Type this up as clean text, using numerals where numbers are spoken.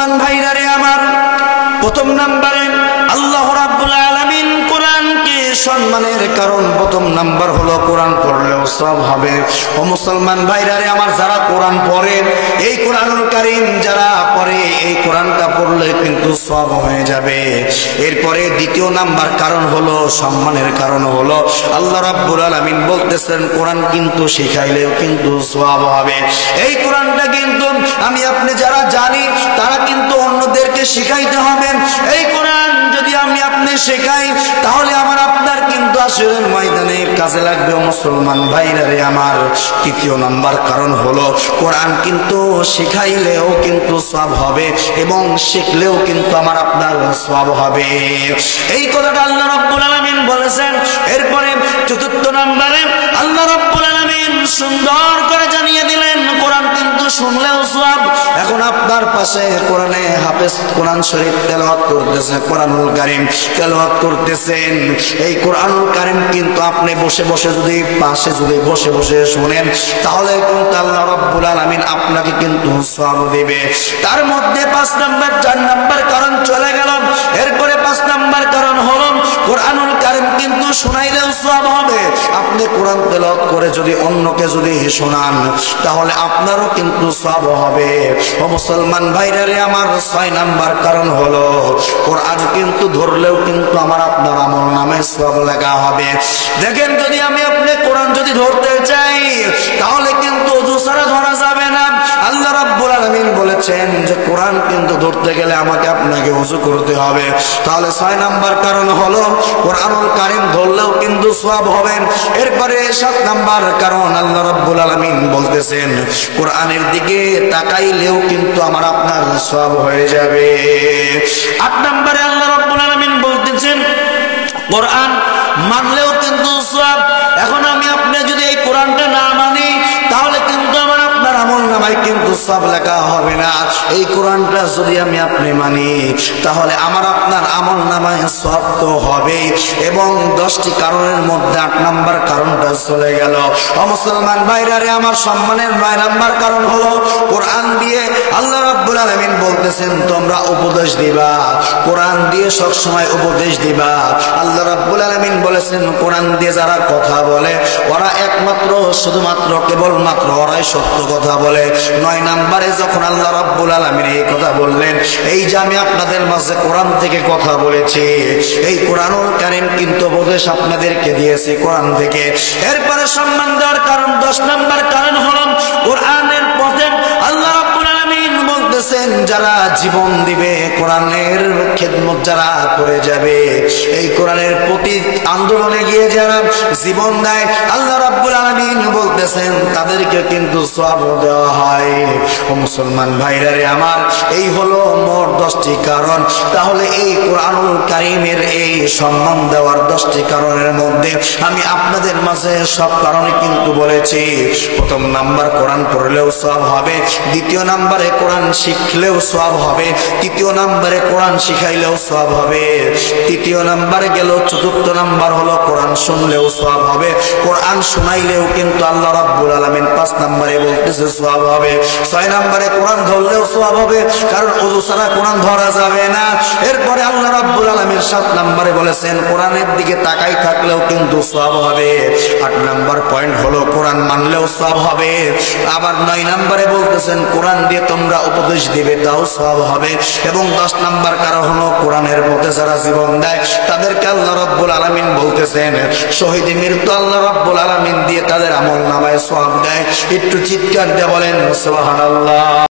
মুসলমান ভাইরা রে আমার, প্রথম নম্বরে আল্লাহ রাব্বুল আলামিন কোরআনকে সম্মানের কারণ প্রথম নাম্বার হলো কোরআন পড়লেও সওয়াব হবে। ও মুসলমান ভাইরা রে আমার, যারা কোরআন পড়ে, এই কোরআনুল কারীম যারা পড়ে, এই কোরআনটা পড়লে কিন্তু সওয়াব হয়ে যাবে। এরপরে দ্বিতীয় নাম্বার কারণ হলো, সম্মানের কারণ হলো, আল্লাহ রাব্বুল আলামিন বলতেছেন কোরআন কিন্তু শিখাইলেও কিন্তু সওয়াব হবে। এই কোরআনটা কিন্তু আমি আপনি যারা জানি তারা কিন্তু অন্যদেরকে শিখাইতে হবে। এই কোরআন যদি আমি আপনি শেখাই তাহলে আমার আপনার কিন্তু আসরের ময়দানে কাজে লাগবে। মুসলমান ভাইরা রে আমার, তৃতীয় নাম্বার কারণ হলো কোরআন কিন্তু শিখাইলেও কিন্তু সওয়াব হবে এবং শিখলেও কিন্তু আমার আপনার সওয়াব হবে। এই কথাটা আল্লাহ রাব্বুল আলামিন বলেছেন। এরপরে চতুর্থ নাম্বারে আল্লাহ রাব্বুল আলামিন সুন্দর করে জানিয়ে দিলেন কোরআন কিন্তু শুনলেও সওয়াব। এখন আপনার পাশে কোরআনে হাফেজ কোরআন শরীফ তেলাওয়াত করতেছে, কোরআনুল কারীম তেলাওয়াত করতেছেন। এই কোরআনুল কারীম কিন্তু আপনি বসে বসে যদি পাশে যদি বসে বসে শুনেন তাহলে কিন্তু আল্লাহ রাব্বুল আলামিন আপনাকে কিন্তু সওয়াব দিবে। তার মধ্যে 5 নাম্বার 4 নাম্বার কারণ চলে গেল। এরপরে 5 নাম্বার কারণ হলো কোরআনুল কারীম কিন্তু শোনাইলেও সওয়াব হবে। আপনি কোরআন তেলাওয়াত করে যদি অন্যকে যদি শোনান তাহলে আপনারও কিন্তু সওয়াব হবে। ও মুসলমান ভাইরা রে আমার, 6 নাম্বার কারণ হলো কোরআন কিন্তু ধরলেও কিন্তু আমার আপনার আমল নামে সওয়াব লেখা হবে। দেখেন, যদি আমি আপনি কোরআন যদি ধরতে চাই তাহলে কিন্তু ওযু ছাড়া ধরা যাবে না। আল্লাহ রাব্বুল আলামিন বলেছেন যে কোরআন কিন্তু ধরতে গেলে আমাকে আপনাকে ওযু করতে হবে। তাহলে 6 নাম্বার কারণ হলো কোরআনুল কারীম ধরলেও কিন্তু সওয়াব হবে। এরপরে 7 নাম্বার কারণ আল্লাহ রাব্বুল আলামিন বলতেছেন কোরআনের দিকে তাকাইলেও কিন্তু আমার আপনার সওয়াব হয়ে যাবে। 8 নাম্বারে আল্লাহ রাব্বুল আলামিন বলতেছেন কোরআন মানলেও কিন্তু সওয়াব। এখন আমি আপনি যদি এই কোরআনটা না মানি তাহলে কিন্তু আমার আপনার আমল নামায় কিন্তু সওয়াব লেখা হবে না। এই কোরআনটা যদি আমি আপনি মানি তাহলে আমার আপনার আমল নামায় সওয়াব তো হবে। এবং 10টি কারণের মধ্যে 8 নাম্বার কারণটা চলে গেল। ও মুসলমান ভাইরা রে আমার, সম্মানের 9 নাম্বার কারণ হলো কোরআন দিয়ে আল্লাহ রাব্বুল আলামিন বলতেছেন তোমরা উপদেশ দিবা, কোরআন দিয়ে সব সময় উপদেশ দিবা। আল্লাহ রাব্বুল আলামিন বলেছেন কোরআন দিয়ে যারা কথা বলে ওরা একমাত্র শুধুমাত্র কেবলমাত্র ওরাই সত্য কথা বলে। 9 নাম্বারে যখন আল্লাহ রাব্বুল আলামিন এই কথা বললেন, এই যে আমি আপনাদের মাঝে কোরআন থেকে কথা বলেছি, এই কোরআনুল কারীম কিন্তু উপদেশ আপনাদেরকে দিয়েছি কোরআন থেকে। এরপরে সম্মান দেওয়ার কারণ 10 নাম্বার কারণ হলো কোরআনের পথে আল্লাহ রাব্বুল আলামিন বলতেছেন যারা জীবন দিবে, কোরআনের খেদমত যারা করে যাবে, এই কোরআনের প্রতি আন্দোলনে গিয়ে যারা জীবন দেয়, আল্লাহ রাব্বুল আলামিন বলতেছেন তাদেরকে কিন্তু সওয়াব দেওয়া হয়। ও মুসলমান ভাইরা রে আমার, এই হলো মোট 10টি কারণ। তাহলে এই কোরআনুল কারীমের এই সম্মান দেওয়ার 10টি কারণের মধ্যে আমি আপনাদের মাঝে সব কারণে কিন্তু বলেছি। প্রথম নাম্বার কোরআন পড়লেও সওয়াব হবে, দ্বিতীয় নাম্বারে কোরআন শিখলেও সওয়াব হবে, তৃতীয় নাম্বারে কোরআন শিখাইলেও সওয়াব হবে, তৃতীয় নাম্বারে গেল, চতুর্থ নাম্বার হলো কোরআন শুনলেও সওয়াব হবে, কোরআন শোনাইলেও কিন্তু আল্লাহ রাব্বুল আলামিন 5 নাম্বারে বলতেছে সওয়াব হবে। 6 নাম্বারে কোরআন ধরলেও সওয়াব হবে, কারণ ওযু ছাড়া কোরআন ধরা যাবে না। এরপরে আল্লাহ রাব্বুল আলামিন 7 নাম্বারে বলেছেন কোরআনের দিকে তাকাই থাকলেও কিন্তু সওয়াব হবে। 8 নাম্বার পয়েন্ট হলো কোরআন মানলেও সওয়াব হবে। আবার 9 নাম্বারে বলতেছেন কোরআন দিয়ে তোমরা উপদেশ দিবে তাও সওয়াব হবে। এবং 10 নাম্বার কারণ হলো কোরআনের পথে যারা জীবন দেয় তাদেরকে আল্লাহ রাব্বুল আলামিন বলতেছেন শহীদ মৃত্যু আল্লাহ রাব্বুল আলামিন দিয়ে তাদের আমল নামায় সওয়াব দেয়। একটু চিৎকার দিয়ে বলেন সুবহানাল্লাহ।